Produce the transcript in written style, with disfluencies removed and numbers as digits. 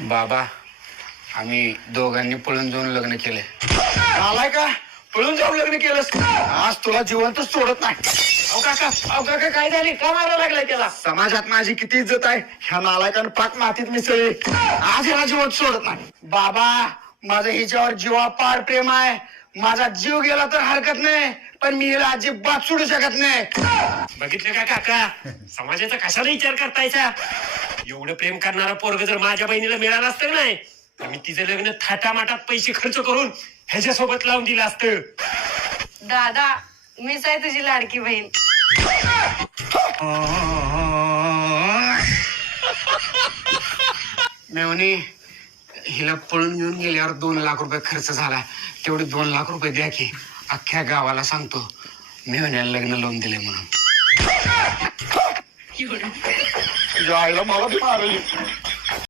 बाबा आम्ही दोघांनी पळून जाऊन लग्न केले. आलाय का? पळून जाऊन लग्न केलंस? आज तुला जिवंतच सोडत नाही. अहो काका काय झाले? का मारायला लागलाय त्याला? समाजात माझी किती इज्जत आहे, ह्या नालायकानं पाक मातीत मिसळली. आज ह्याला जिवंत सोडत नाही. बाबा माझं हिच्यावर जीवापाड प्रेम आहे. माझा जीव गेला तर हरकत नाही, पण मी हिला अजिबात सोडू शकत नाही. बघितलं का काका, समाजाचा कशाला विचार करतायचा? एवढं प्रेम करणारा पोरग जर माझ्या बहिणीला मिळालं असतं नाही तर मी तिचं लग्न थाटामाटात पैसे खर्च करून ह्याच्यासोबत लावून दिलं असतं. दादा मीच आहे तुझी लाडकी बहीण. मेवणी हिला पळून घेऊन गेल्यावर 2 लाख रुपये खर्च झाला. तेवढे 2 लाख रुपये द्या की, अख्ख्या गावाला सांगतो मेवण्याला लग्न लावून दिले म्हणून. आईला मला मारली.